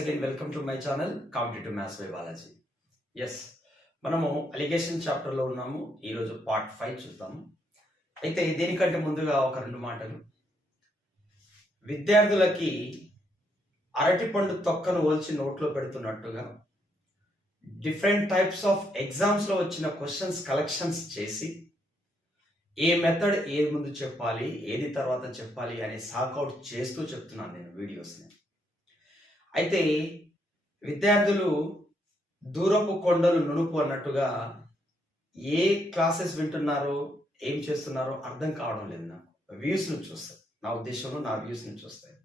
again, welcome to my channel, Competitive Maths by Balaji. Yes, మనము allegation చాప్టర్లో ఉన్నాము. ఈరోజు పార్ట్ 5 చూద్దాము. అయితే దీనికంటే ముందుగా ఒక రెండు మాటలు. విద్యార్థులకి అరటిపండు తొక్కను ఓల్చి నోట్లో పెడుతున్నట్టుగా డిఫరెంట్ టైప్స్ ఆఫ్ ఎగ్జామ్స్లో వచ్చిన క్వశ్చన్స్ కలెక్షన్స్ చేసి ఏ మెథడ్ ఏది ముందు చెప్పాలి, ఏది తర్వాత చెప్పాలి అని సార్ట్అవుట్ చేస్తూ చెప్తున్నాను నేను వీడియోస్ని. అయితే విద్యార్థులు దూరపు కొండలు నునుపు అన్నట్టుగా ఏ క్లాసెస్ వింటున్నారో ఏం చేస్తున్నారో అర్థం కావడం లేదు. నాకు వ్యూస్ నుంచి చూస్తాయి, నా ఉద్దేశంలో నా వ్యూస్ నుంచి వస్తాయి.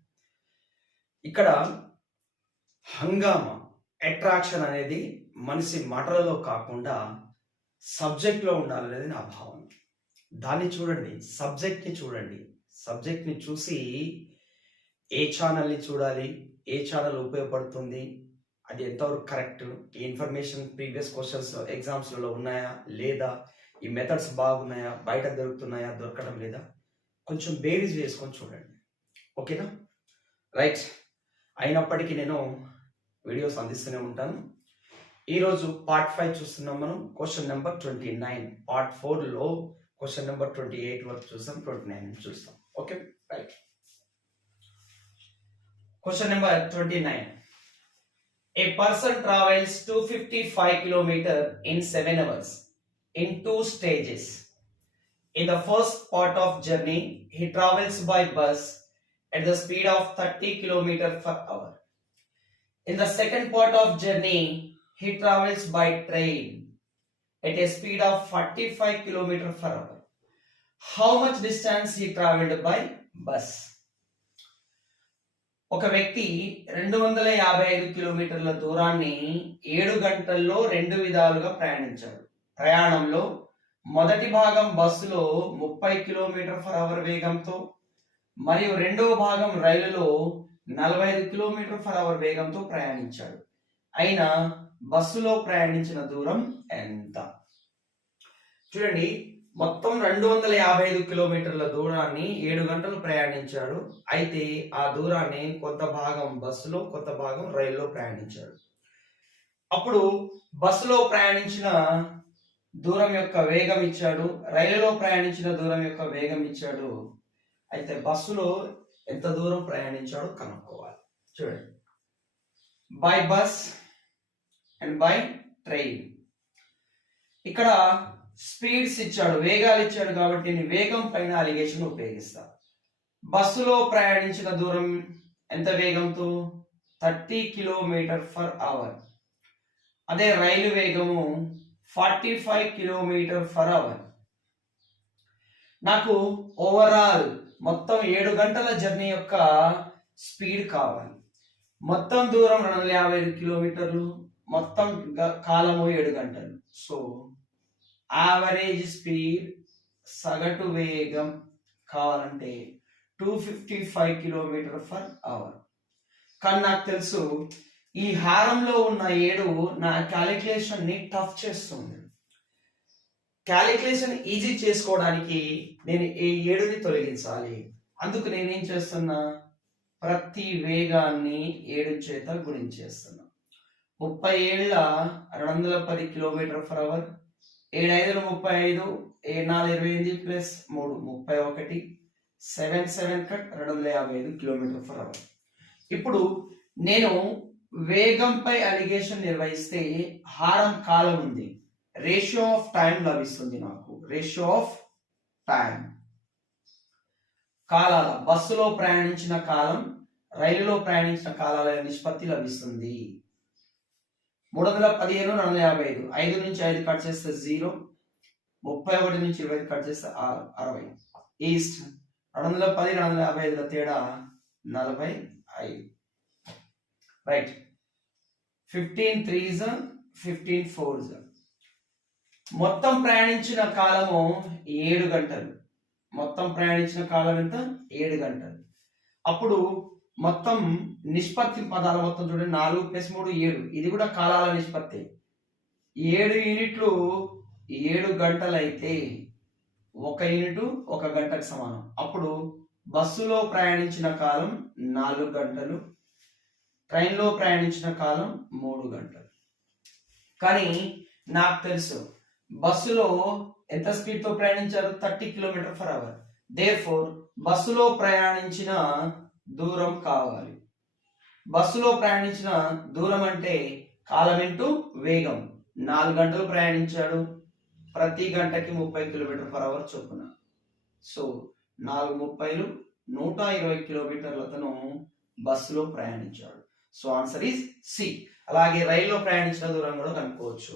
ఇక్కడ హంగామా అట్రాక్షన్ అనేది మనిషి మాటలలో కాకుండా సబ్జెక్ట్లో ఉండాలనేది నా భావన. దాన్ని చూడండి, సబ్జెక్ట్ని చూడండి. సబ్జెక్ట్ని చూసి ఏ ఛానల్ని చూడాలి, ఏ ఛానల్ ఉపయోగపడుతుంది, అది ఎంతవరకు కరెక్ట్, ఈ ఇన్ఫర్మేషన్ ప్రీవియస్ క్వశ్చన్స్ ఎగ్జామ్స్లలో ఉన్నాయా లేదా, ఈ మెథడ్స్ బాగున్నాయా, బయట దొరుకుతున్నాయా, దొరకడం లేదా, కొంచెం బేరీజ్ వేసుకొని చూడండి. ఓకేనా? రైట్. అయినప్పటికీ నేను వీడియోస్ అందిస్తూనే ఉంటాను. ఈరోజు పార్ట్ 5 చూస్తున్నాం మనం. Question number 29. పార్ట్ 4లో క్వశ్చన్ నెంబర్ 28 వరకు చూస్తాం, 29 చూస్తాం. Okay, right. Question number 29. A person travels 255 km in 7 hours in 2 stages. In the first part of journey, he travels by bus at the speed of 30 km per hour. In the second part of journey, he travels by train at a speed of 45 km per hour. How much distance he traveled by bus? ఒక వ్యక్తి 255 కిలోమీటర్ల దూరాన్ని 7 గంటల్లో 2 విధాలుగా ప్రయాణించాడు. ప్రయాణంలో మొదటి భాగం బస్సులో 30 కిలోమీటర్ పర్ అవర్ వేగంతో మరియు రెండవ భాగం రైలులో 45 కిలోమీటర్ పర్ అవర్ వేగంతో ప్రయాణించాడు. అయినా బస్సులో ప్రయాణించిన దూరం ఎంత? చూడండి, మొత్తం 255 కిలోమీటర్ల దూరాన్ని 7 గంటలు ప్రయాణించాడు. అయితే ఆ దూరాన్ని కొంత భాగం బస్సులో, కొంత భాగం రైల్లో ప్రయాణించాడు. అప్పుడు బస్సులో ప్రయాణించిన దూరం యొక్క వేగం ఇచ్చాడు, రైలులో ప్రయాణించిన దూరం యొక్క వేగం ఇచ్చాడు. అయితే బస్సులో ఎంత దూరం ప్రయాణించాడో కనుక్కోవాలి. చూడండి, by bus and by train. ఇక్కడ స్పీడ్స్ ఇచ్చాడు, వేగాలు ఇచ్చాడు కాబట్టి నేను వేగం పైన అలిగేషన్ ఉపయోగిస్తా. బస్సులో ప్రయాణించిన దూరం ఎంత వేగంతో? 30 కిలోమీటర్ పర్ అవర్. అదే రైలు వేగము 45 కిలోమీటర్ పర్ అవర్. నాకు ఓవరాల్ మొత్తం 7 గంటల జర్నీ యొక్క స్పీడ్ కావాలి. మొత్తం దూరం 255 కిలోమీటర్లు, మొత్తం కాలము 7 గంటలు. సో యావరేజ్ స్పీడ్, సగటు వేగం కావాలంటే 255 కిలోమీటర్ పర్ అవర్. కానీ నాకు తెలుసు ఈ హారంలో ఉన్న 7 నా క్యాలిక్యులేషన్ ని టఫ్ చేస్తుంది. క్యాలిక్యులేషన్ ఈజీ చేసుకోవడానికి నేను ఈ 7ని తొలగించాలి. అందుకు నేనేం చేస్తున్నా, ప్రతి వేగాన్ని 7 చేత గుణించేస్తున్నా. 37 210 kilometre per hour, 7 5 35, 7 4 28 plus 3 31, 7 7 cut 255 kilometre per hour. ఇప్పుడు నేను వేగంపై అలిగేషన్ నిర్వహిస్తే హారం కాలం ఉంది, రేషియో ఆఫ్ టైం లభిస్తుంది. నాకు రేషియో ఆఫ్ టైం, కాలాల, బస్సులో ప్రయాణించిన కాలం, రైలులో ప్రయాణించిన కాలాల నిష్పత్తి లభిస్తుంది. 315 255, 5 నుంచి 5 కట్ చేస్తే 0, 31 నుంచి 25 కట్ చేస్తే 60. ఈస్ట్ 210 255 తేడా 45. రైట్. 15 3s 15 4s. మొత్తం ప్రయాణించిన కాలము 7 గంటలు. మొత్తం ప్రయాణించిన కాలం ఎంత? 7 గంటలు. అప్పుడు మొత్తం నిష్పత్తి పదాల మొత్తం చూడండి, 4 + 3 7. ఇది కూడా కాలాల నిష్పత్తి. 7 యూనిట్లు 7 గంటలు అయితే 1 యూనిట్ 1 గంటకు సమానం. అప్పుడు బస్సులో ప్రయాణించిన కాలం 4 గంటలు, ట్రైన్లో ప్రయాణించిన కాలం 3 గంటలు. కానీ నాకు తెలుసు బస్సులో ఎంత స్పీడ్తో ప్రయాణించారు, 30 km/h. దేర్ఫోర్ బస్సులో ప్రయాణించిన దూరం కావాలి. బస్సులో ప్రయాణించిన దూరం అంటే కాలం ఇంటూ వేగం. 4 గంటలు ప్రయాణించాడు, ప్రతి గంటకి 30 km/h చొప్పున. సో 4 120 కిలోమీటర్లతను బస్సులో ప్రయాణించాడు. So answer is C. అలాగే రైల్లో ప్రయాణించిన దూరం కూడా కనుక్కోవచ్చు.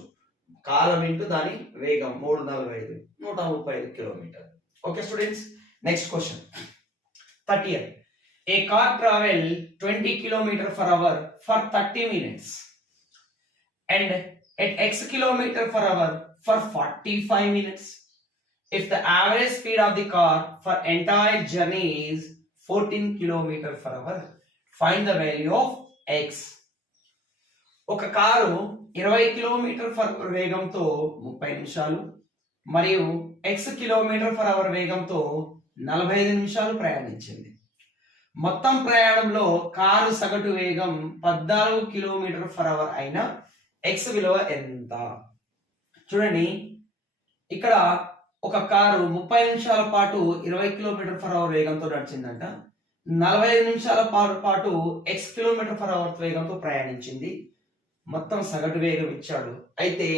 కాలం ఇంటూ దాని వేగం 345 135 kilometre. Okay students, next question 30th. A car travel 20 km/h for 30 minutes and at x km/h for 45 minutes. If the average speed of the car for entire journey is 14 km/h, find the value of x. ఒక car 20 km/h వేగంతో 30 నిమిషాలు మరియు x km/h వేగంతో 45 నిమిషాలు ప్రయాణించింది. మొత్తం ప్రయాణంలో car సగటు వేగం 14 km/h అయిన x విలువ ఎంత? చూడండి, ఇక్కడ ఒక కారు 30 నిమిషాల పాటు 20 km/h వేగంతో నడిచిందంట. 45 నిమిషాల పాటు x km/h వేగంతో ప్రయాణించింది. మొత్తం సగటు వేగం ఇచ్చాడు. అయితే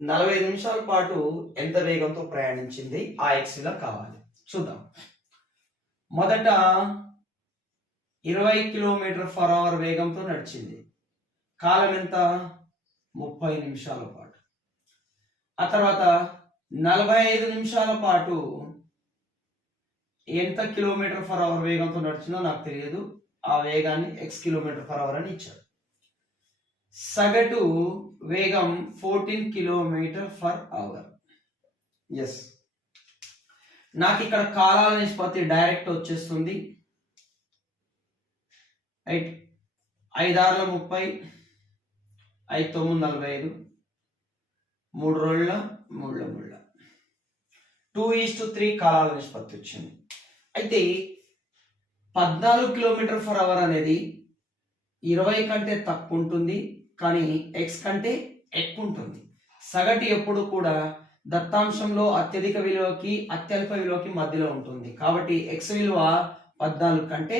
45 నిమిషాల పాటు ఎంత వేగంతో ప్రయాణించింది, ఆ x విలువ కావాలి. చూద్దాం. మొదట 20 km/h వేగంతో నడిచింది. కాలం ఎంత? 30 నిమిషాల పాటు. ఆ తర్వాత 45 నిమిషాల పాటు ఎంత km/h వేగంతో నడిచిందో నాకు తెలియదు. ఆ వేగాన్ని x km/h అని ఇచ్చాడు. సగటు వేగం 14 km/h. ఎస్, నాకు ఇక్కడ కాలాల నిష్పత్తి డైరెక్ట్ వచ్చేస్తుంది. రైట్, 5 6 30, 5 9 45, 3 రోళ్ళ 3 3 2:3 కాలాల నిష్పత్తి వచ్చింది. అయితే 14 km/h అనేది 20 కంటే తక్కువ ఉంటుంది, కానీ x కంటే ఎక్కువ ఉంటుంది. సగటు ఎప్పుడు కూడా దత్తాంశంలో అత్యధిక విలువకి అత్యల్ప విలువకి మధ్యలో ఉంటుంది. కాబట్టి x విలువ 14 కంటే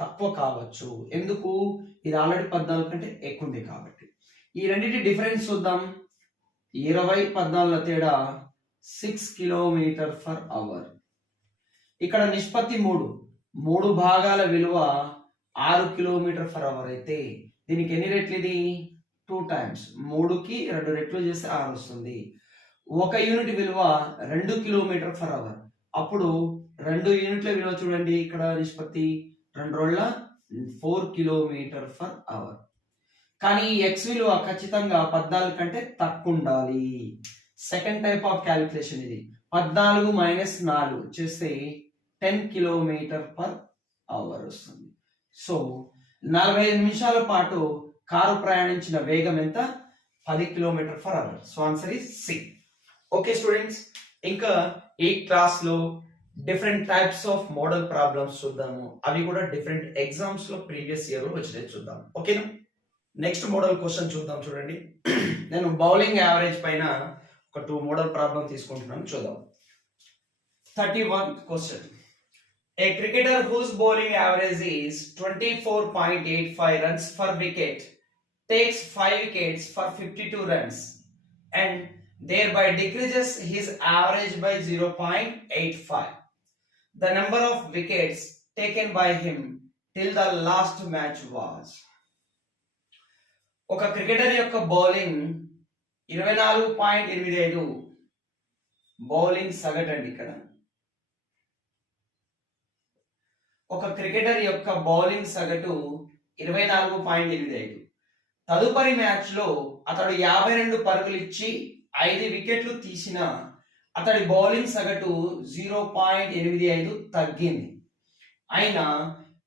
తక్కువ కావచ్చు. ఎందుకు? ఇది ఆల్రెడీ 14 కంటే ఎక్కువ ఉంది కాబట్టి. ఈ రెండింటి డిఫరెన్స్ చూద్దాం. 20 14 తేడా 6 km/h. ఇక్కడ నిష్పత్తి 3 భాగాల విలువ 6 km/h అయితే దీనికి ఎన్ని రెట్లు? ఇది 2 times. 3కి 2 రెట్లు చేస్తే 6 వస్తుంది. 1 యూనిట్ విలువ 2 km/h. అప్పుడు 2 యూనిట్ల విలువ చూడండి, ఇక్కడ నిష్పత్తి 2 రోళ్ళ 4 km/h. కానీ x విలువ ఖచ్చితంగా 14 కంటే తక్కువ ఉండాలి. సెకండ్ టైప్ ఆఫ్ క్యాలిక్యులేషన్ ఇది. 14 - 4 చేస్తే 10 km/h వస్తుంది. సో 45 నిమిషాల పాటు కారు ప్రయాణించిన వేగం ఎంత? 10 km/h. So answer is C. Okay students, ఇంకా ఈ క్లాస్ లో different types of model problems చూద్దాము. అవి కూడా డిఫరెంట్ ఎగ్జామ్స్ లో ప్రీవియస్ ఇయర్ లో వచ్చినాయి చూద్దాం. ఓకేనా? నెక్స్ట్ మోడల్ క్వశ్చన్ చూద్దాం. చూడండి, నేను బౌలింగ్ యావరేజ్ పైన ఒక 2 మోడల్ ప్రాబ్లం తీసుకుంటున్నాను, చూద్దాం. 31th question. A cricketer whose bowling average is 24.85 runs per wicket takes 5 wickets for 52 runs and thereby decreases his average by 0.85. The number of wickets taken by him till the last match was. ఒక cricketer యొక్క bowling 24.85 bowling సగటు అండి. ఇక్కడ ఒక cricketer యొక్క bowling సగటు 24.85. తదుపరి match లో అతడు 52 పరుగులు ఇచ్చి 5 వికెట్లు తీసిన అతడి బౌలింగ్ సగటు 0.85 తగ్గింది. అయినా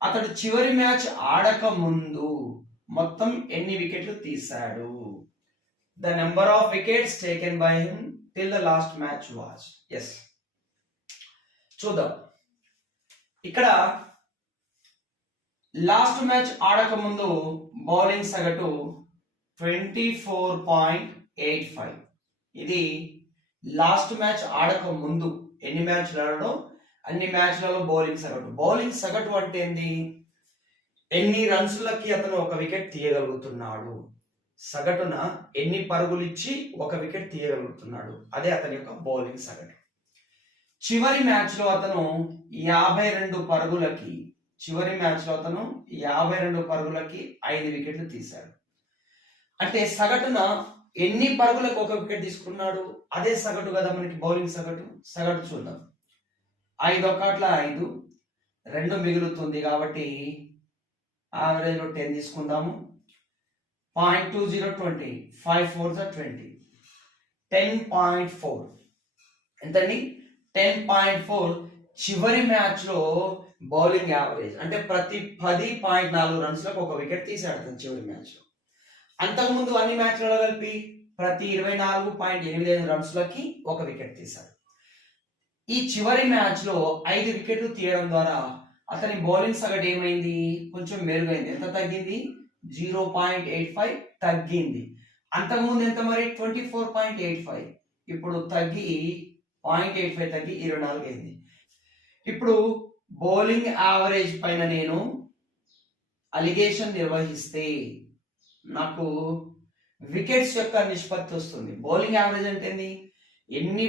అతడు చివరి మ్యాచ్ ఆడక ముందు మొత్తం ఎన్ని వికెట్లు తీశాడు? The number of wickets taken by him till the last match was. Yes, చూద్దాం. ఇక్కడ లాస్ట్ మ్యాచ్ ఆడక ముందు బౌలింగ్ సగటు 24.85. ఇది లాస్ట్ మ్యాచ్ ఆడక ముందు ఎన్ని మ్యాచ్లు ఆడడం, అన్ని మ్యాచ్లలో బౌలింగ్ సగటు. బౌలింగ్ సగటు అంటే ఏంది? ఎన్ని రన్స్లకి అతను ఒక వికెట్ తీయగలుగుతున్నాడు, సగటున ఎన్ని పరుగులు ఇచ్చి ఒక వికెట్ తీయగలుగుతున్నాడు, అదే అతని యొక్క బౌలింగ్ సగటు. చివరి మ్యాచ్ లో అతను 52 పరుగులకి 5 వికెట్లు తీశాడు. అంటే సగటున ఎన్ని పరుగులకు ఒక వికెట్ తీసుకున్నాడు, అదే సగటు కదా మనకి బౌలింగ్ సగటు. సగటు చూద్దాం. 5 ఒకట్ల 5, 2 మిగులుతుంది కాబట్టి యావరేజ్ లో 10 తీసుకుందాము. 0.20 20, 5 4s 20, 10.4. ఎంతండి? 10.4 చివరి మ్యాచ్ లో బౌలింగ్ యావరేజ్. అంటే ప్రతి 10.4 రన్స్లకు ఒక వికెట్ తీసాడు అతను చివరి మ్యాచ్ లో. అంతకుముందు అన్ని మ్యాచ్లలో కలిపి ప్రతి 24.85 రన్స్లకి ఒక వికెట్ తీశాడు. ఈ చివరి మ్యాచ్ లో 5 వికెట్లు తీయడం ద్వారా అతని బౌలింగ్ సగటు ఏమైంది? కొంచెం మెరుగైంది. ఎంత తగ్గింది? 0.85 తగ్గింది. అంతకుముందు ఎంత మరి? 24.85. ఇప్పుడు తగ్గి 0.85 తగ్గి 24 అయింది. ఇప్పుడు బౌలింగ్ యావరేజ్ పైన నేను అలిగేషన్ నిర్వహిస్తే నాకు వికెట్స్ యొక్క నిష్పత్తి వస్తుంది. బౌలింగ్ యావరేజ్ అంటే ఏంది? ఎన్ని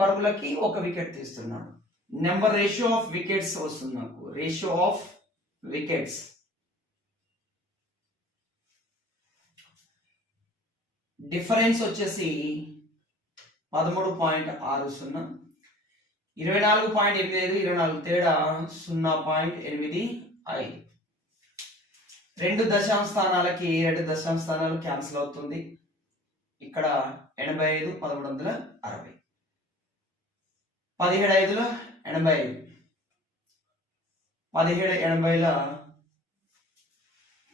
పరుగులకి ఒక వికెట్ తీస్తున్నాడు. రేషియో ఆఫ్ వికెట్స్ వస్తుంది నాకు. రేషియో ఆఫ్ వికెట్స్ డిఫరెన్స్ వచ్చేసి 13.60, 24.85, 24 తేడా 0.85. 2 దశాంశ స్థానాలకి 2 దశాంశ స్థానాలు క్యాన్సిల్ అవుతుంది. ఇక్కడ 85, 1360, 17 5ల 85, 17 80ల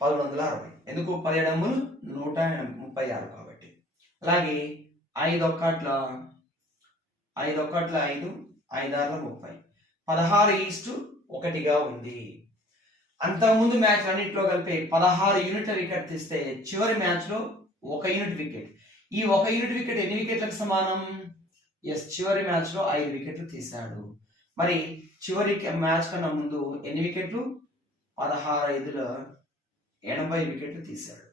1160. ఎందుకు? 17 అంగులు 136 కాబట్టి. అలాగే 5 ఒకట్ల 5, 5 6ల 30, 16:1గా ఉంది. అంతకుముందు మ్యాచ్ అన్నింటిలో కలిపి 16 యూనిట్ల వికెట్ తీస్తే చివరి మ్యాచ్ లో 1 యూనిట్ వికెట్. ఈ 1 యూనిట్ వికెట్ ఎన్ని వికెట్లకు సమానం? చివరి మ్యాచ్ లో 5 వికెట్లు తీశాడు. మరి చివరి మ్యాచ్ కన్నా ముందు ఎన్ని వికెట్లు? 16 5ల 80 వికెట్లు తీశాడు.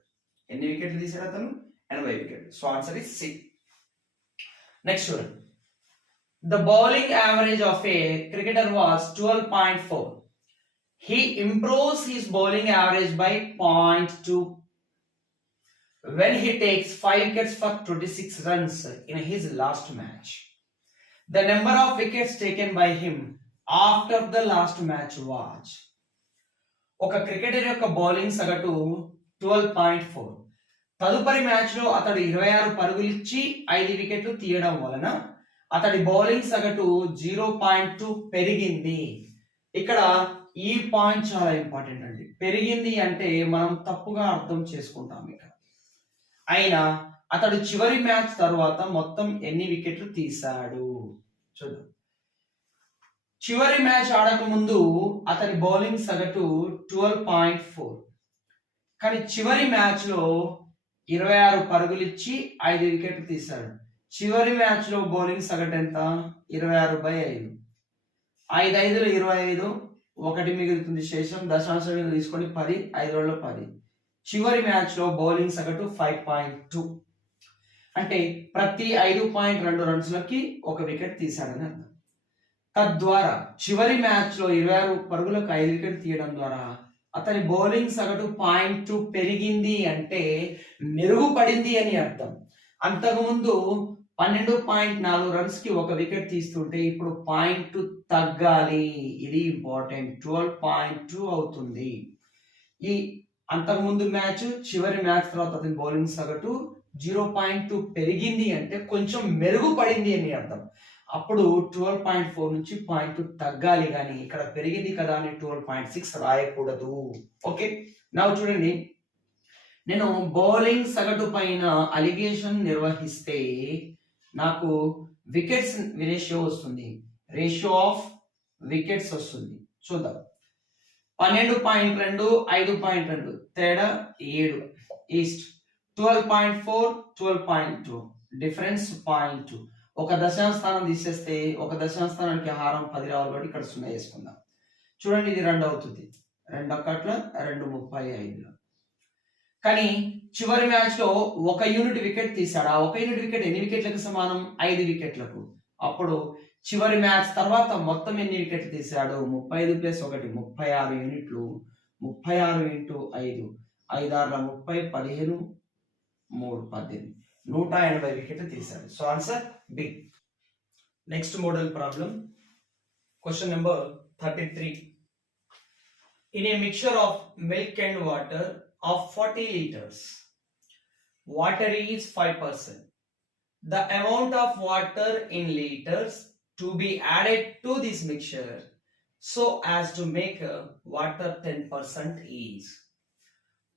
ఎన్ని వికెట్లు తీశాడు అతను? 80 వికెట్లు. So answer is C. Next చూడండి. The bowling average of a cricketer was 12.4. He improves his bowling average by 0.2 when he takes 5 wickets for 26 runs in his last match. The number of wickets taken by him after the last match was. ఒక cricketer యొక్క bowling సగటు 12.4. తదుపరి match లో అతడు 26 పరుగులు ఇచ్చి 5 వికెట్లు తీయడం వలన అతడి బౌలింగ్ సగటు 0.2 పెరిగింది. ఇక్కడ ఈ పాయింట్ చాలా ఇంపార్టెంట్ అండి. పెరిగింది అంటే మనం తప్పుగా అర్థం చేసుకుంటాం. ఇక్కడ అయినా అతడు చివరి మ్యాచ్ తర్వాత మొత్తం ఎన్ని వికెట్లు తీశాడు చూద్దాం. చివరి మ్యాచ్ ఆడక ముందు అతని బౌలింగ్ సగటు 12.4. కానీ చివరి మ్యాచ్ లో 26 పరుగులు ఇచ్చి 5 వికెట్లు తీశాడు. చివరి మ్యాచ్ లో బౌలింగ్ సగటు ఎంత? 26/5. 5 5ల 25, 1 మిగులుతుంది శేషం. దశాంశం తీసుకొని 10, 5 రోజుల్లో 10. చివరి మ్యాచ్ లో బౌలింగ్ సగటు 5.2. అంటే ప్రతి 5.2 రన్స్లకి ఒక వికెట్ తీశాడని అర్థం. తద్వారా చివరి మ్యాచ్ లో 26 పరుగులకు 5 వికెట్ తీయడం ద్వారా అతని బౌలింగ్ సగటు 0.2 పెరిగింది, అంటే మెరుగుపడింది అని అర్థం. అంతకుముందు 12.4 రన్స్ కి ఒక వికెట్ తీస్తుంటే ఇప్పుడు 0.2 తగ్గాలి. ఇది ఇంపార్టెంట్. 12.2 అవుతుంది. ఈ అంతకుముందు మ్యాచ్ చివరి మ్యాచ్ తర్వాత అతని బౌలింగ్ సగటు 0.2 పెరిగింది అంటే కొంచెం మెరుగుపడింది అని అర్థం. అప్పుడు 12.4 నుంచి 0.2 తగ్గాలి, కానీ ఇక్కడ పెరిగింది కదా అని 12.6 రాయకూడదు. ఓకే, నా చూడండి, నేను బౌలింగ్ సగటు పైన అలిగేషన్ నిర్వహిస్తే నాకు వికెట్స్ రేషియో వస్తుంది. రేషియో ఆఫ్ వికెట్స్ వస్తుంది. చూద్దాం. 12.2 5.2 తేడా 7 ఈస్ట్ 12.4 12.2 డిఫరెన్స్ 0.2 ఒక దశాంశ స్థానం తీసేస్తే ఒక దశాంశ స్థానానికి హారం 10 రావాలి కాబట్టి ఇక్కడ 0 వేసుకుందాం. చూడండి ఇది 2 అవుతుంది, 2 ఒక్కట్ల 2.35. కానీ చివరి మ్యాచ్ లో ఒక యూనిట్ వికెట్ తీశాడు. ఆ ఒక యూనిట్ వికెట్ ఎన్ని వికెట్లకు సమానం? 5 వికెట్లకు. అప్పుడు చివరి మ్యాచ్ తర్వాత మొత్తం ఎన్ని వికెట్లు తీశాడు? 35 ప్లస్ 1 36 యూనిట్లు. 36 ఇంటూ 5 5 6 30 15 3 18 180 వికెట్లు తీశాడు. So answer B. Next model problem, question number 33. In a mixture of milk and water of 40 liters, water is 5%. The amount of water in liters to be added to this mixture so as to make water 10% is.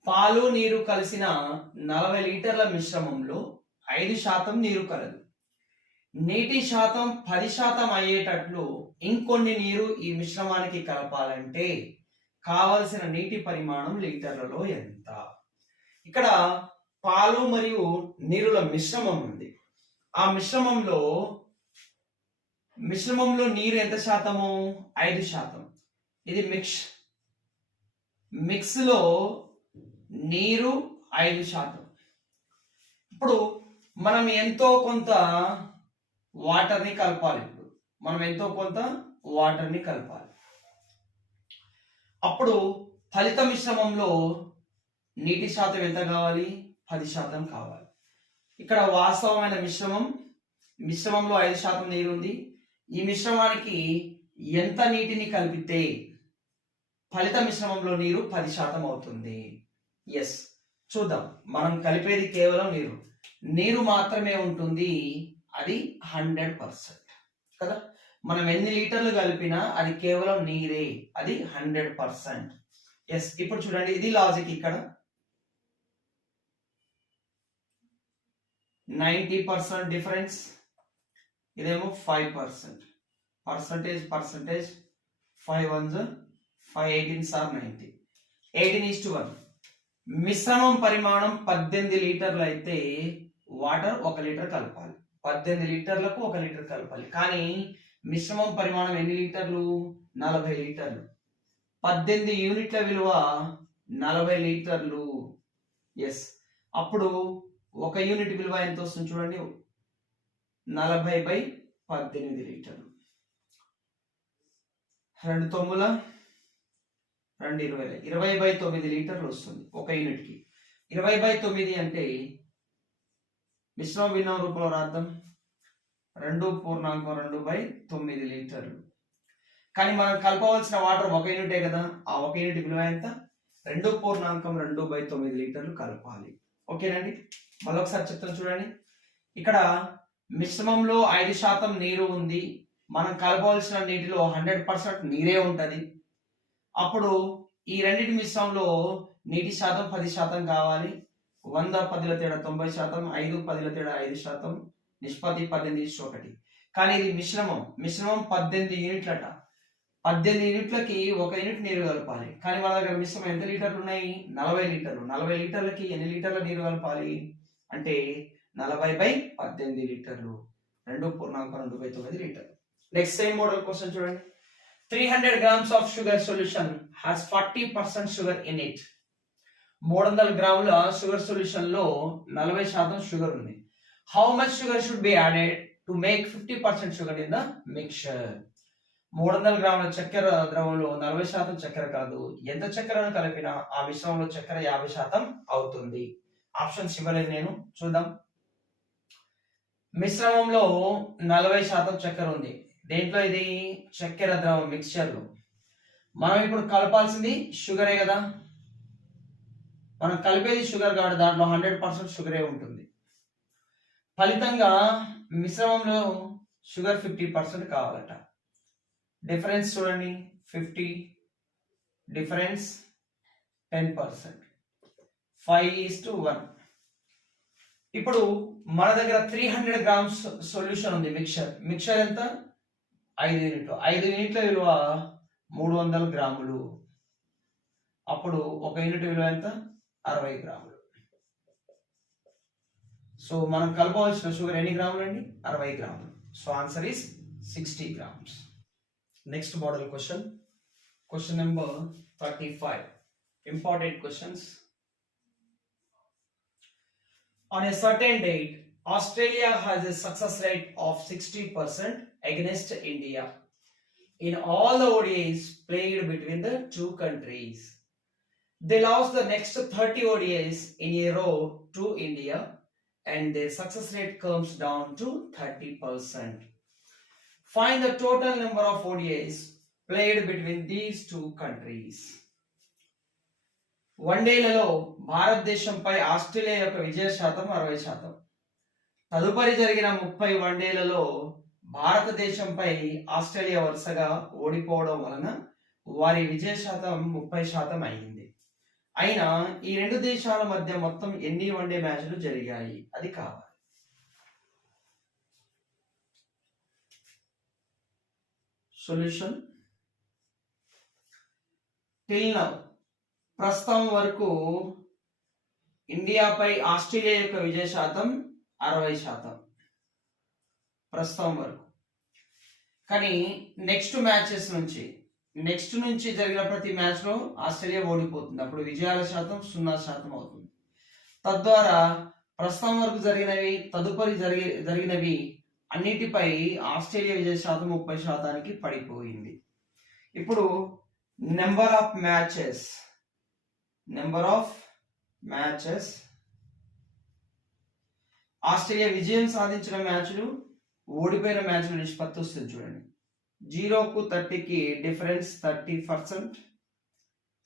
పాలు నీరు కలిసిన 40 లీటర్ల మిశ్రమంలో 5% నీరు కలదు. నీటి శాతం 10% అయ్యేటట్లు ఇంకొన్ని నీరు ఈ మిశ్రమానికి కలపాలంటే కావలసిన నీటి పరిమాణం లీటర్లలో ఎంత? ఇక్కడ పాలు మరియు నీరుల మిశ్రమం ఉంది. ఆ మిశ్రమంలో నీరు ఎంత శాతము? 5%. ఇది మిక్స్ లో నీరు 5%. ఇప్పుడు మనం ఎంతో కొంత వాటర్ని కలపాలి. అప్పుడు ఫలిత మిశ్రమంలో నీటి శాతం ఎంత కావాలి? 10% కావాలి. ఇక్కడ వాస్తవమైన మిశ్రమంలో 5% నీరు ఉంది. ఈ మిశ్రమానికి ఎంత నీటిని కలిపితే ఫలిత మిశ్రమంలో నీరు 10% అవుతుంది? ఎస్, చూద్దాం. మనం కలిపేది కేవలం నీరు మాత్రమే ఉంటుంది. అది 100% కదా. మనం ఎన్ని లీటర్లు కలిపినా అది కేవలం నీరే, అది 100%. ఎస్, ఇప్పుడు చూడండి ఇది లాజిక్. ఇక్కడ 90% డిఫరెన్స్, ఇదేమో 5%. Percentage 5 1s 5 18s are 90. 18:1. మిశ్రమం పరిమాణం 18 లీటర్లు అయితే వాటర్ 1 లీటర్ కలపాలి. 18 లీటర్లకు 1 లీటర్ కలపాలి. కానీ మిశ్రమం పరిమాణం ఎన్ని లీటర్లు? 40 లీటర్లు. 18 యూనిట్ల విలువ 40 లీటర్లు. ఎస్, అప్పుడు 1 యూనిట్ విలువ ఎంత వస్తుంది చూడండి? 40/18 లీటర్లు. 2 9 2 20 20/9 లీటర్లు వస్తుంది 1 యూనిట్కి. 20/9 అంటే మిశ్రమ భిన్నం రూపంలో రాద్దాం. 2.2/9 లీటర్లు. కానీ మనం కలపవలసిన వాటర్ 1 యూనిటే కదా. ఆ 1 యూనిట్ విలువ ఎంత? 2.2/9 లీటర్లు కలపాలి. ఓకేనండి, మళ్ళీ ఒకసారి చెప్తాను చూడండి. ఇక్కడ మిశ్రమంలో 5% నీరు ఉంది. మనం కలపవలసిన నీటిలో 100% నీరే ఉంటది. అప్పుడు ఈ రెండింటి మిశ్రమంలో నీటి శాతం 10% కావాలి. 100 10ల తేడా 90%, 5 10ల తేడా 5%, నిష్పత్తి 18:1. కానీ ఇది మిశ్రమం 18 యూనిట్లట. 18 యూనిట్లకి 1 యూనిట్ నీరు కలపాలి. కానీ మన దగ్గర మిశ్రమం ఎంత లీటర్లు ఉన్నాయి? 40 లీటర్లు. 40 లీటర్లకి ఎన్ని లీటర్ల నీరు కలపాలి అంటే 40/18 లీటర్లు. 2.2/9 లీటర్లు. నెక్స్ట్ సేమ్ మోడల్ క్వశ్చన్ చూడండి. 300 grams of sugar solution has 40% sugar in it. 300 గ్రాముల షుగర్ సొల్యూషన్ లో 40% షుగర్ ఉంది. How much sugar should be added to make 50% sugar in the mixture? 300 గ్రాముల చక్కెర ద్రవంలో 40% చక్కెర కాదు. ఎంత చక్కెరను కలిపినా ఆ మిశ్రమంలో చక్కెర 50% అవుతుంది. ఆప్షన్స్ ఇవ్వలేదు నేను, చూద్దాం. మిశ్రమంలో 40% చక్కెర ఉంది. దేంట్లో? ఇది చక్కెర ద్రవం మిక్స్చర్ లో. మనం ఇప్పుడు కలపాల్సింది షుగరే కదా. మనం కలిపేది షుగర్ కాబట్టి దాంట్లో 100% షుగరే ఉంటుంది. ఫలితంగా మిశ్రమంలో షుగర్ 50% కావాలట. డిఫరెన్స్ చూడండి, 50 డిఫరెన్స్ 10%, 5:1. ఇప్పుడు మన దగ్గర 300 గ్రామ్స్ సొల్యూషన్ ఉంది. మిక్చర్ ఎంత? 5 యూనిట్లు. 5 యూనిట్ల విలువ 300 గ్రాములు. అప్పుడు ఒక యూనిట్ విలువ ఎంత 60 గ్రాములు. సో మనం కలపవలసిన షుగర్ ఎన్ని గ్రాములు అండి? 60 గ్రాములు. So answer is 60 grams. Next model question, question number 35. Important questions. On a certain date, Australia has a success rate of 60% against India in all the ODIs played between the two countries. They lost the next 30 ODIs in a row to India and their success rate comes down to 30%. Find the total number of ODIs played between these two countries. వన్డేలలో భారతదేశంపై Australia యొక్క విజయ శాతం 60%. తదుపరి జరిగిన 30 వన్డేలలో భారతదేశంపై Australia వరుసగా ఓడిపోవడం వలన వారి విజయ శాతం 30% అయింది. అయినా ఈ రెండు దేశాల మధ్య మొత్తం ఎన్ని వన్డే మ్యాచ్లు జరిగాయి అది కావాలి. సొల్యూషన్. టిల్ నౌ, ప్రస్తుతం వరకు ఇండియాపై ఆస్ట్రేలియా యొక్క విజయ శాతం 60%. ప్రస్తుతం వరకు. కానీ నెక్స్ట్ నుంచి జరిగిన ప్రతి మ్యాచ్ లో ఆస్ట్రేలియా ఓడిపోతుంది. అప్పుడు విజయాల శాతం 0% అవుతుంది. తద్వారా ప్రస్తుతం వరకు జరిగినవి, తదుపరి జరిగినవి అన్నిటిపై ఆస్ట్రేలియా విజయ శాతం 30%కి పడిపోయింది. ఇప్పుడు నెంబర్ ఆఫ్ మ్యాచెస్ ఆస్ట్రేలియా విజయం సాధించిన మ్యాచ్లు, ఓడిపోయిన మ్యాచ్ల నిష్పత్తి వస్తుంది చూడండి. 0కు 30కి డిఫరెన్స్ 30%,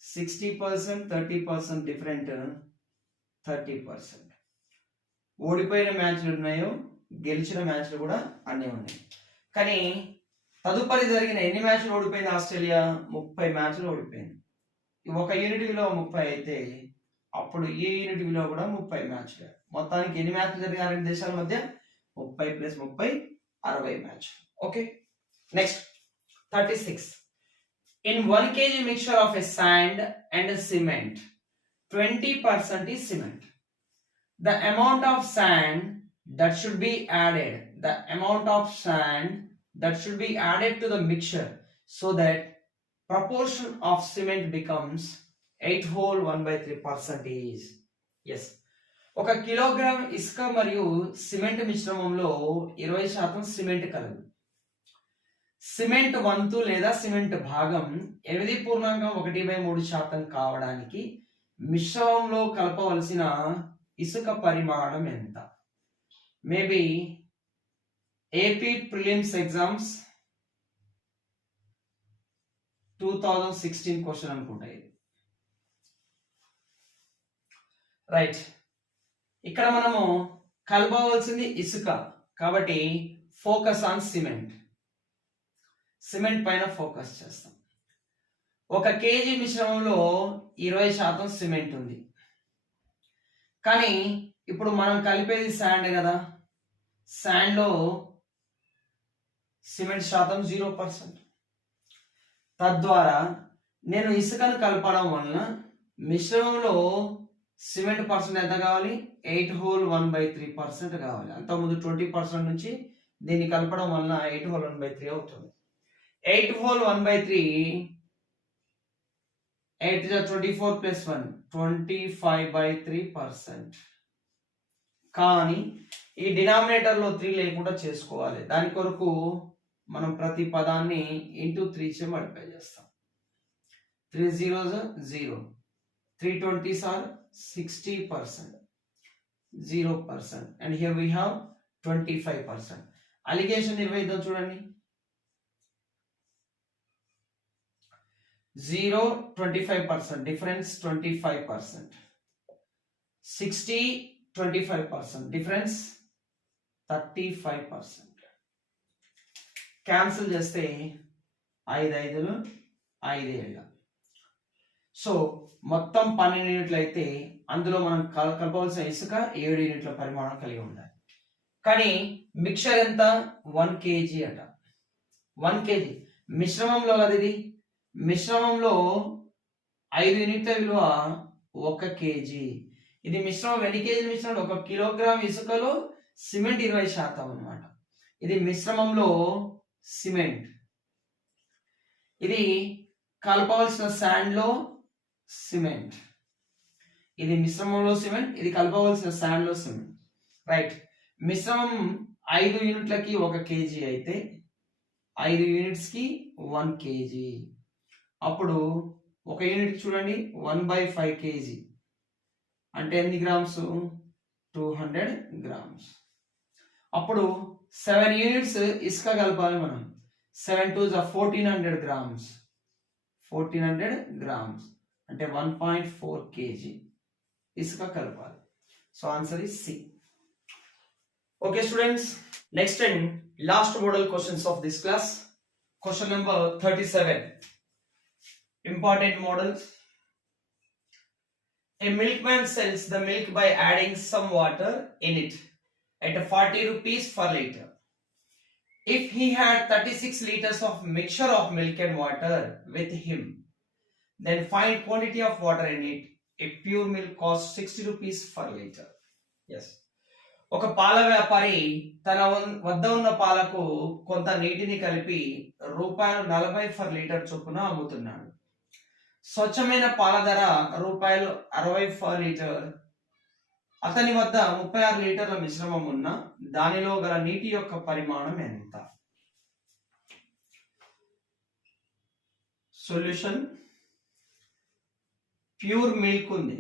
60%, 30% డిఫరెంట్ 30%. ఓడిపోయిన మ్యాచ్లు ఉన్నాయో, గెలిచిన మ్యాచ్లు కూడా అన్నీ ఉన్నాయి. కానీ తదుపరి జరిగిన ఎన్ని మ్యాచ్లు ఓడిపోయింది ఆస్ట్రేలియా? 30 మ్యాచ్లు ఓడిపోయింది. ఒక యూనిట్ విలువ 30 అయితే అప్పుడు ఈ యూనిట్ విలువ కూడా 30 మ్యాచ్లు. మొత్తానికి ఎన్ని మ్యాచ్లు జరిగాయి రెండు దేశాల మధ్య? 30 + 30 60 match. Okay, next 36. In 1 kg mixture of a sand and a cement, 20% is cement. The amount of sand that should be added to the mixture so that proportion of cement becomes 8 whole 1/3% is. Yes. 1 kilogram ఇసుక మరియు cement మిశ్రమంలో 20% cement కలదు. Cement వంతు లేదా cement భాగం 8.13% కావడానికి మిశ్రమంలో కలపవలసిన ఇసుక పరిమాణం ఎంత? Maybe AP prelims exams 2016 question అనుకుంటా ఇది. రైట్, ఇక్కడ మనము కలపవలసింది ఇసుక కాబట్టి ఫోకస్ ఆన్ సిమెంట్ పైన ఫోకస్ చేస్తాం. 1 kg మిశ్రమంలో 20% సిమెంట్ ఉంది. కానీ ఇప్పుడు మనం కలిపేది శాండ్ కదా, శాండ్ లో సిమెంట్ శాతం 0%. తద్వారా నేను ఇసుకను కలపడం వలన మిశ్రమంలో సిమెంట్ పర్సెంట్ ఎంత కావాలి? 8 whole 1/3% కావాలి. అంతకుముందు 20% నుంచి దీన్ని కలపడం వలన 8 whole 1/3 అవుతుంది. 8 whole 1/3, 8 is 24 + 1 25/3%. కానీ ఈ డినామినేటర్ లో 3 లేకుండా చేసుకోవాలి. దాని కొరకు మనం ప్రతి పదాన్ని ఇంటూ 3 చే మల్టిప్లై చేస్తాం. 3 zeros 0, 3 20s are 60%, 0%, and here we have 25%. Allegation నిర్వహిద్దాం చూడండి. 0 25%, డిఫరెన్స్ 25%, 60 25%, డిఫరెన్స్ 35%. క్యాన్సిల్ చేస్తే 5 5 5 7. సో మొత్తం 12 యూనిట్లు అయితే అందులో మనం కలపవలసిన ఇసుక 7 యూనిట్ల పరిమాణం కలిగి ఉండాలి. కానీ మిక్చర్ ఎంత? 1 kg అట. 1 kg మిశ్రమంలో కదా ఇది. మిశ్రమంలో 5 యూనిట్ల విలువ 1 కేజీ. ఇది మిశ్రమం ఎన్ని కేజీలు మిశ్రమం? 1 కిలోగ్రామ్ ఇసుకలో సిమెంట్ 20% అన్నమాట. ఇది మిశ్రమంలో సిమెంట్. ఇది కలపవలసిన శాండ్ లో సిమెంట్. ఇది మిశ్రమంలో సిమెంట్, ఇది కలపవలసిన శాండ్ లో సిమెంట్. రైట్. మిశ్రమం 5 యూనిట్లకి 1 కేజీ అయితే 5 యూనిట్స్ కి 1 కేజీ. అప్పుడు ఒక యూనిట్ చూడండి 1/5 కేజీ అంటే ఎన్ని గ్రామ్స్? 200 గ్రామ్స్. అప్పుడు 7 యూనిట్స్ ఇసుక కలపాలి మనం. 7 2 1400 గ్రామ్స్. 1400 గ్రామ్స్ అంటే 1.4 కేజీ ఇసుక కలపాలి. So answer is C. Okay students, next and last model questions of this class. Question number 37. Important models. A milkman sells the milk by adding some water in it at 40 rupees per liter. If he had 36 liters of mixture of milk and water with him, then find quantity of water in it. If pure milk costs 60 rupees per liter. Yes. ఒక పాల వ్యాపారి తన వద్ద ఉన్న పాలకు కొంత నీటిని కలిపి ₹40 per లీటర్ చొప్పున అమ్ముతున్నాడు. స్వచ్ఛమైన పాల ధర ₹60 per లీటర్. అతని వద్ద 36 లీటర్ల మిశ్రమం ఉన్న దానిలో గల నీటి యొక్క పరిమాణం ఎంత? సొల్యూషన్. ప్యూర్ మిల్క్ ఉంది.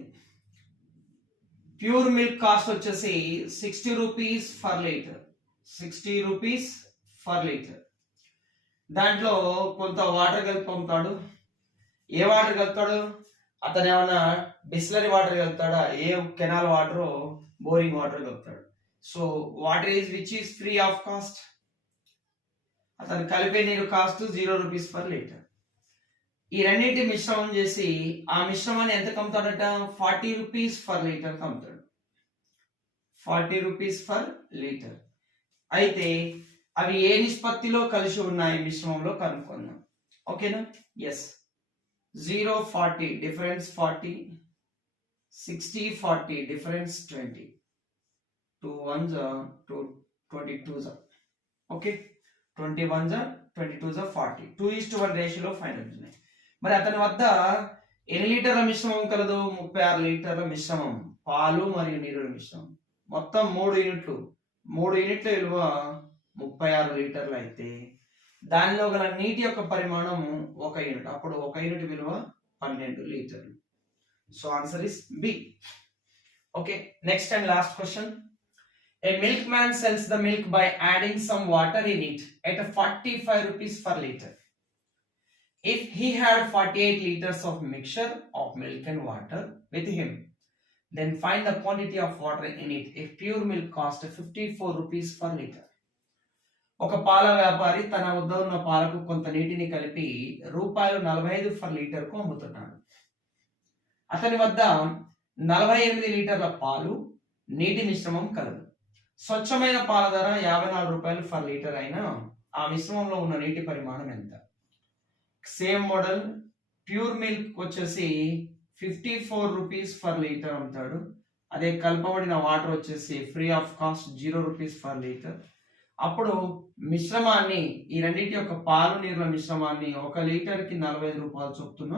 ప్యూర్ మిల్క్ కాస్ట్ వచ్చేసి 60 rupees for litre. 60 rupees for litre. దాంట్లో కొంత వాటర్ కలిపి పంపుతాడు. ఏ వాటర్ కలుపుతాడు? అతను ఏమన్నా బిస్లరీ వాటర్ కలుపుతాడా? ఏ కెనాల్ వాటర్, బోరింగ్ వాటర్ కలుపుతాడు. So water is which is free of cost. అతను కలిపే నీరు కాస్ట్ 0 రూపీస్ పర్ లీటర్. ఈ రెండింటి మిశ్రమం చేసి ఆ మిశ్రమాన్ని ఎంత కమ్ముతాడట? 40 రూపీస్ పర్ లీటర్ కమ్ముతాడు. 40 రూపీస్ పర్ లీటర్. అయితే అవి ఏ నిష్పత్తిలో కలిసి ఉన్నాయి మిశ్రమంలో కనుక్కుందాం. ఓకేనా? Yes. 0 40 difference 40, 60 40 difference 20, 2 1s are 2 22s are. Okay, 21s are 22s are 40. 2:1 రేషియోలో ఫైనల్ ఉన్నాయి. మరి అతని వద్ద ఎన్ని లీటర్ల మిశ్రమం కలదు? 36 లీటర్ల మిశ్రమం, పాలు మరియు నీరుల మిశ్రమం. మొత్తం 3 యూనిట్లు. 3 యూనిట్ల విలువ 36 లీటర్లు అయితే దానిలో గల నీటి యొక్క పరిమాణం 1 యూనిట్. అప్పుడు 1 యూనిట్ విలువ 12 లీటర్లు. So answer is B. Okay, next and last question. A milkman sells the milk by adding some water in it at 45 rupees per liter. If he had 48 liters of mixture of milk and water with him, then find the quantity of water in it. If pure milk cost 54 rupees per liter. ఒక పాల వ్యాపారి తన వద్ద ఉన్న పాలకు కొంత నీటిని కలిపి ₹45 పర్ లీటర్ కు అమ్ముతున్నాడు. అతని వద్ద 48 లీటర్ల పాలు, నీటి మిశ్రమం కలదు. స్వచ్ఛమైన పాల ధర ₹54 పర్ లీటర్ అయినా ఆ మిశ్రమంలో ఉన్న నీటి పరిమాణం ఎంత? Same model. ప్యూర్ మిల్క్ వచ్చేసి 54 రూపీస్ పర్ లీటర్ అమ్ముతాడు. అదే కలపబడిన వాటర్ వచ్చేసి free of cost 0 rupees per litre. అప్పుడు మిశ్రమాన్ని, ఈ రెండింటి యొక్క పాలు నీరుల మిశ్రమాన్ని 1 లీటర్ కి 45 రూపాయలు చొప్పున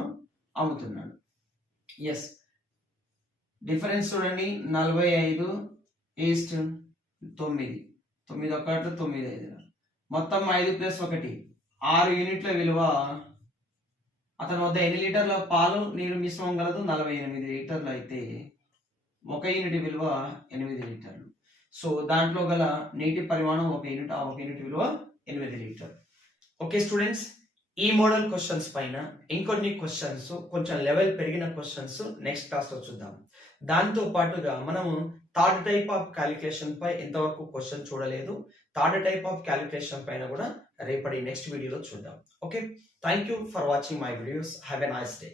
అమ్ముతున్నాడు. ఎస్. డిఫరెన్స్ చూడండి. 45 ఈస్ట్ 9, 9 1 9 5, మొత్తం 5 + 1 6 యూనిట్ల విలువ. అతని వద్ద ఎన్ని లీటర్ల పాలు నీరు మిశ్రమం కలదు? 48 లీటర్లు అయితే 1 యూనిట్ విలువ 8 లీటర్లు. సో దాంట్లో గల నీటి పరిమాణం 1 యూనిట్. ఆ 1 యూనిట్ విలువ 8 లీటర్లు. ఓకే స్టూడెంట్స్, ఈ మోడల్ క్వశ్చన్స్ పైన ఇంకొన్ని క్వశ్చన్స్, కొంచెం లెవెల్ పెరిగిన క్వశ్చన్స్ నెక్స్ట్ క్లాస్ లో చూద్దాం. దాంతో పాటుగా మనము థర్డ్ టైప్ ఆఫ్ క్యాలిక్యులేషన్ పై ఎంతవరకు క్వశ్చన్ చూడలేదు, థర్డ్ టైప్ ఆఫ్ క్యాలిక్యులేషన్ పైన కూడా రేపటి నెక్స్ట్ వీడియోలో చూద్దాం. Okay, thank you for watching my videos. Have a nice day.